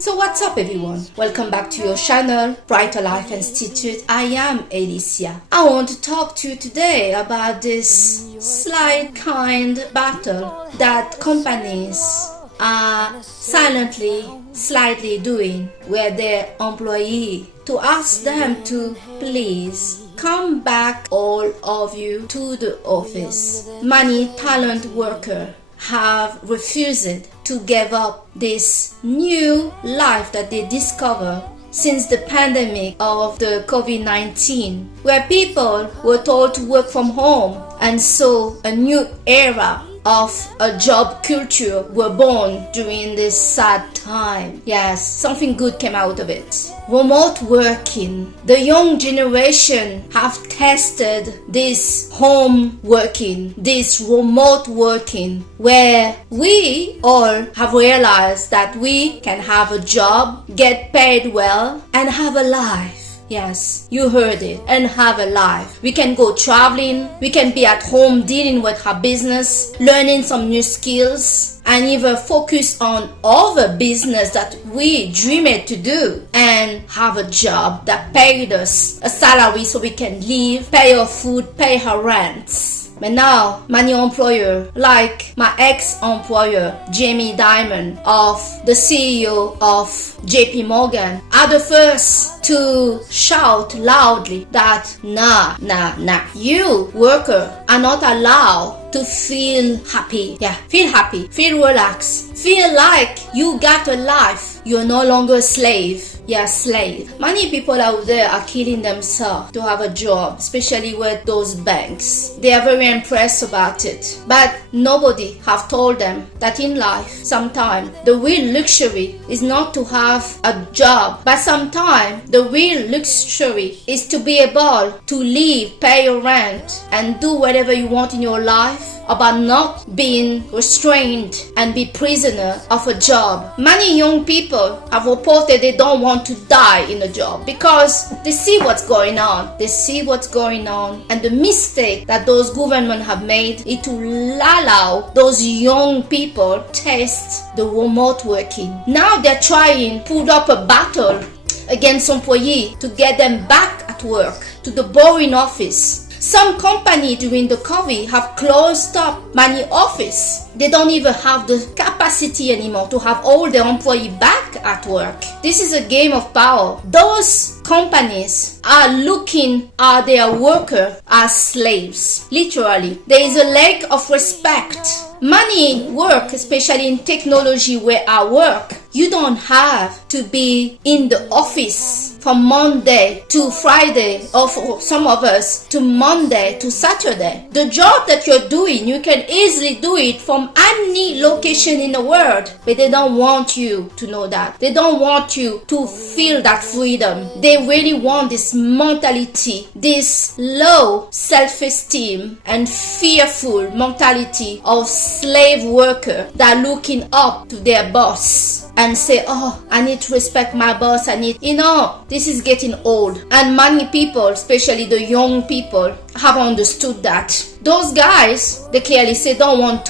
So what's up everyone? Welcome back to your channel, Brighter Life Institute. I am Alicia. I want to talk to you today about this slight kind battle that companies are slightly doing with their employee to ask them to please come back, all of you, to the office. Many talent workers have refused to give up this new life that they discover since the pandemic of the COVID-19, where people were told to work from home, and so a new era of a job culture were born during this sad time. Yes, something good came out of it. Remote working. The young generation have tested this home working, this remote working, where we all have realized that we can have a job, get paid well, and have a life. Yes, you heard it, and have a life. We can go traveling, we can be at home dealing with our business, learning some new skills, and even focus on other business that we dreamed to do, and have a job that paid us a salary so we can live, pay our food, pay our rents. But now, many employers, like my ex-employer, Jamie Dimon, the CEO of JP Morgan, are the first to shout loudly that nah, you workers are not allowed to feel happy. Yeah, feel happy, feel relaxed, feel like you got a life. You're no longer a slave. Yeah, slave. Many people out there are killing themselves to have a job, especially with those banks. They are very impressed about it. But nobody have told them that in life, sometimes the real luxury is not to have a job, but sometimes the real luxury is to be able to live, pay your rent, and do whatever you want in your life, about not being restrained and be prisoner of a job. Many young people have reported they don't want to die in a job because they see what's going on. And the mistake that those governments have made is to allow those young people test the remote working. Now they're trying to put up a battle against employees to get them back at work, to the boring office. Some companies during the COVID have closed up many offices. They don't even have the capacity anymore to have all their employees back at work. This is a game of power. Those companies are looking at their workers as slaves. Literally, there is a lack of respect. Many work, especially in technology where I work, you don't have to be in the office from Monday to Friday, or for some of us to Monday to Saturday. The job that you're doing, you can easily do it from any location in the world, but they don't want you to know that. They don't want you to feel that freedom. They really want this mentality, this low self-esteem and fearful mentality of slave worker that are looking up to their boss and say, oh, I need to respect my boss. This is getting old. And many people, especially the young people, have understood that. Those guys, they clearly say, I don't want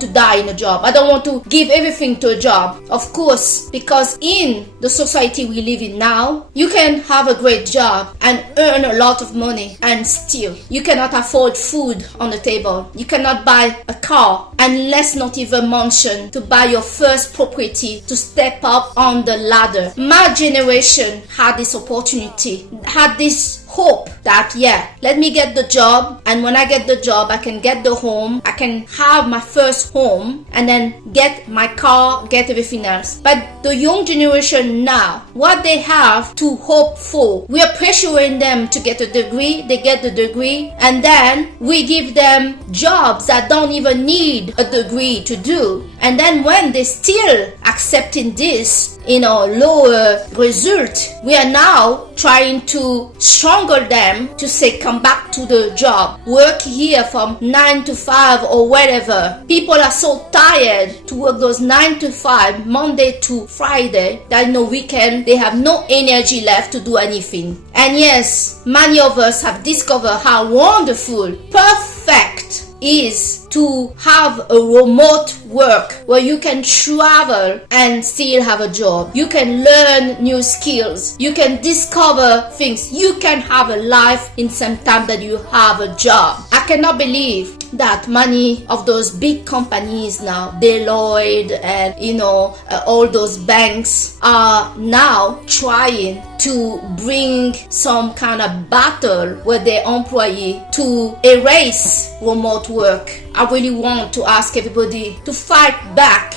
to die in a job. I don't want to give everything to a job. Of course, because in the society we live in now, you can have a great job and earn a lot of money, and still you cannot afford food on the table. You cannot buy a car, and let's not even mention to buy your first property, to step up on the ladder. My generation had this opportunity, had this hope that, let me get the job, and when I get the job, I can get the home, I can have my first home, and then get my car, get everything else. But the young generation now, what they have to hope for, we are pressuring them to get a degree, they get the degree, and then we give them jobs that don't even need a degree to do. And then when they still accepting this, lower result, we are now trying to strangle them to say, come back to the job, work here from 9 to 5 or whatever. People are so tired to work those 9 to 5, Monday to Friday, that weekend they have no energy left to do anything. And yes, many of us have discovered how wonderful, perfect is to have a remote work where you can travel and still have a job. You can learn new skills. You can discover things. You can have a life in some time that you have a job. I cannot believe that many of those big companies now, Deloitte and all those banks are now trying to bring some kind of battle with their employee to erase remote work. I really want to ask everybody to fight back.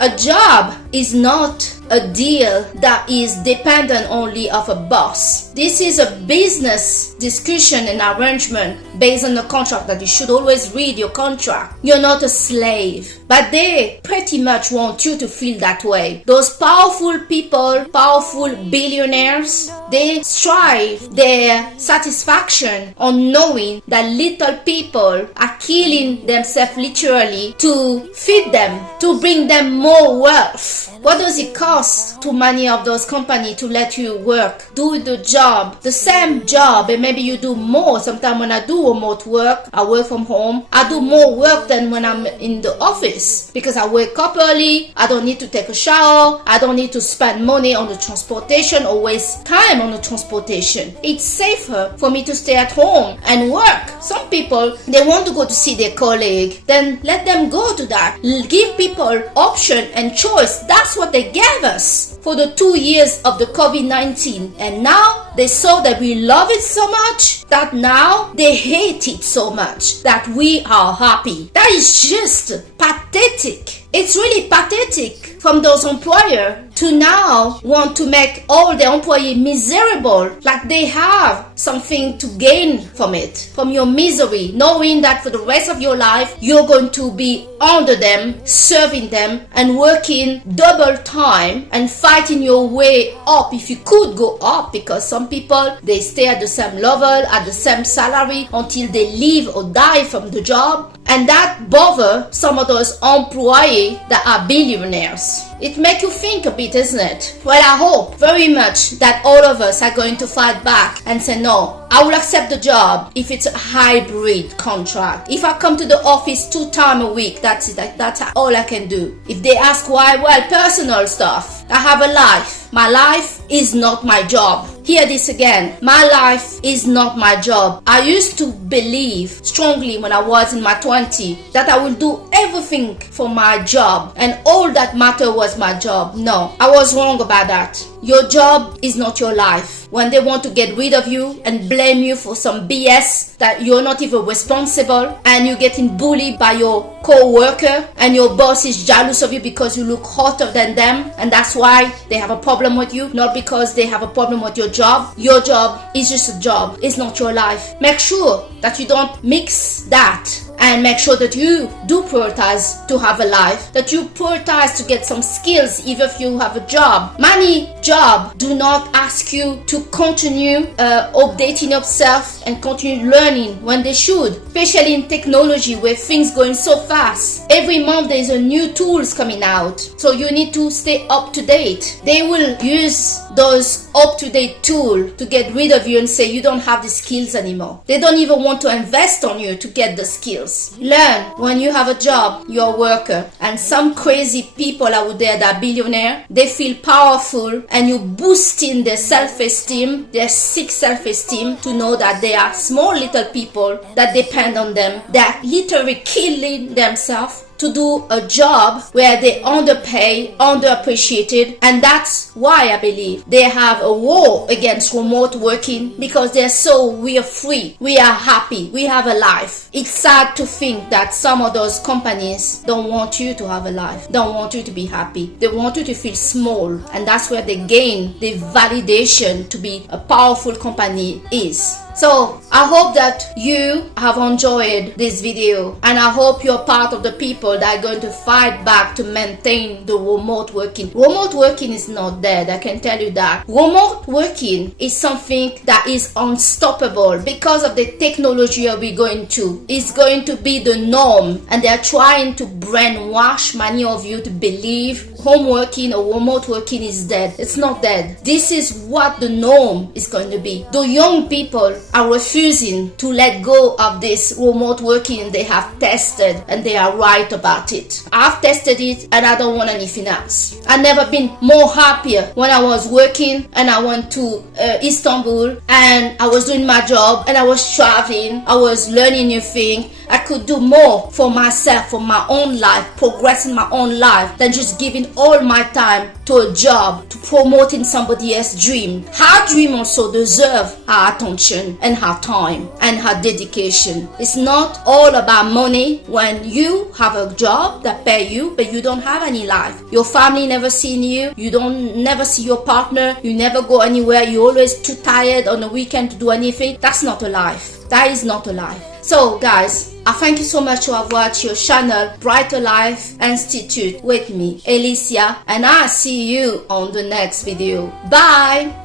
A job is not a deal that is dependent only of a boss. This is a business discussion and arrangement based on the contract that you should always read your contract. You're not a slave. But they pretty much want you to feel that way. Those powerful people, powerful billionaires, they strive their satisfaction on knowing that little people are killing themselves literally to feed them, to bring them more wealth. What does it cost to many of those companies to let you work, do the job, the same job, and maybe you do more? Sometimes when I do remote work, I work from home, I do more work than when I'm in the office because I wake up early, I don't need to take a shower, I don't need to spend money on the transportation or waste time on the transportation. It's safer for me to stay at home and work. Some people, they want to go to see their colleague, then let them go to that. Give people option and choice. That's what they gave us for the 2 years of the COVID-19. And now they saw that we love it so much that now they hate it so much that we are happy. That is just pathetic. It's really pathetic from those employers to now want to make all the employees miserable, like they have something to gain from it, from your misery, knowing that for the rest of your life you're going to be under them, serving them and working double time and fighting your way up if you could go up, because some people, they stay at the same level, at the same salary until they leave or die from the job, and that bother some of those employees that are billionaires. It makes you think a bit, isn't it? Well, I hope very much that all of us are going to fight back and say, no, I will accept the job if it's a hybrid contract. If I come to the office 2 times a week, that's it. That's all I can do. If they ask why, well, personal stuff. I have a life. My life is not my job. Hear this again. My life is not my job. I used to believe strongly when I was in my 20s that I will do everything for my job and all that mattered was my job. No, I was wrong about that. Your job is not your life. When they want to get rid of you and blame you for some BS that you're not even responsible, and you're getting bullied by your co-worker and your boss is jealous of you because you look hotter than them, and that's why they have a problem with you, not because they have a problem with your job. Your job is just a job. It's not your life. Make sure that you don't mix that, and make sure that you do prioritize to have a life, that you prioritize to get some skills even if you have a job. Many jobs do not ask you to continue updating yourself and continue learning when they should, especially in technology where things going so fast. Every month there's a new tools coming out, so you need to stay up to date. They will use those up-to-date tools to get rid of you and say you don't have the skills anymore. They don't even want to invest on you to get the skills. Learn. When you have a job, you're a worker. And some crazy people out there that are billionaire, they feel powerful, and you boosting their self-esteem, their sick self-esteem, to know that they are small little people that depend on them. They're literally killing themselves to do a job where they underpaid, underappreciated, and that's why I believe they have a war against remote working, because they're so, we are free, we are happy, we have a life. It's sad to think that some of those companies don't want you to have a life, don't want you to be happy. They want you to feel small, and that's where they gain the validation to be a powerful company is. So I hope that you have enjoyed this video, and I hope you're part of the people that are going to fight back to maintain the remote working. Remote working is not dead, I can tell you that. Remote working is something that is unstoppable because of the technology we're going to. It's going to be the norm, and they're trying to brainwash many of you to believe home working or remote working is dead. It's not dead. This is what the norm is going to be. The young people are refusing to let go of this remote working. They have tested and they are right about it. I've tested it and I don't want anything else. I've never been more happier when I was working and I went to Istanbul and I was doing my job and I was traveling. I was learning new things. I could do more for myself, for my own life, progressing my own life, than just giving all my time to a job, to promoting somebody else's dream. Her dream also deserves our attention and her time and her dedication. It's not all about money when you have a job that pay you, but you don't have any life. Your family never seen you. You don't never see your partner. You never go anywhere. You're always too tired on the weekend to do anything. That's not a life. That is not a life. So guys, I thank you so much to have watched your channel Brighter Life Institute with me, Alicia, and I'll see you on the next video. Bye!